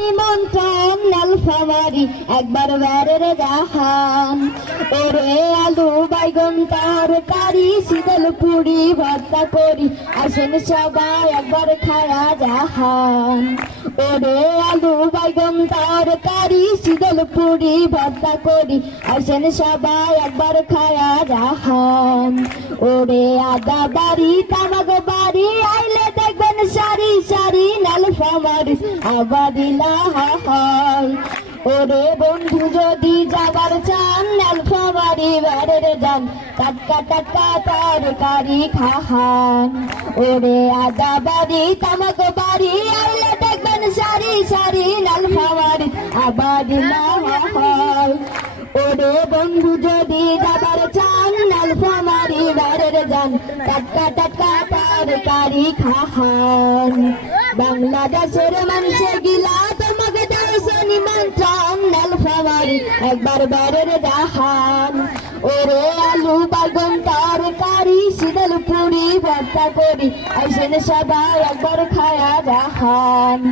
নিমন্ত্রণ নীলফামারী একবার বেড়ের জাহান ওরে আলু বাইগন তরকারি শীতল পুরি ভর্তা করি আসেন সবাই একবার খায়া জাহান ওরে আলু বাইগন তরকারি শীতল পুরি ভর্তা করি আসেন সবাই একবার খায়া জাহান ওরে আদা বাড়ি তামাক বাড়ি আইলে দেখবেন সারি সারি নীলফামারী আবাদিলা হয় ওরে বন্ধু যদি যাবার চান নীলফামারী বেড়ের যান টাটকা টাটকা তরকারি খান ওরে আদা বাড়ি তামাক বাড়ি আইলে দেখবেন সারি সারি নীলফামারী আবাদিলা হয় ওরে বন্ধু যদি যাবার চান নীলফামারী বেড়ের যান টাটকা টাটকা তরকারি খান বাংলাদেশের মানুষের গিলা তোমাকে দেশে নিমন্ত্রণ নীলফামারী একবার বেড়ের জাহান ওরে আলু বাগন তরকারি শীতল পুরি ভর্তা করি আসেন সবাই একবার খায়া জাহান।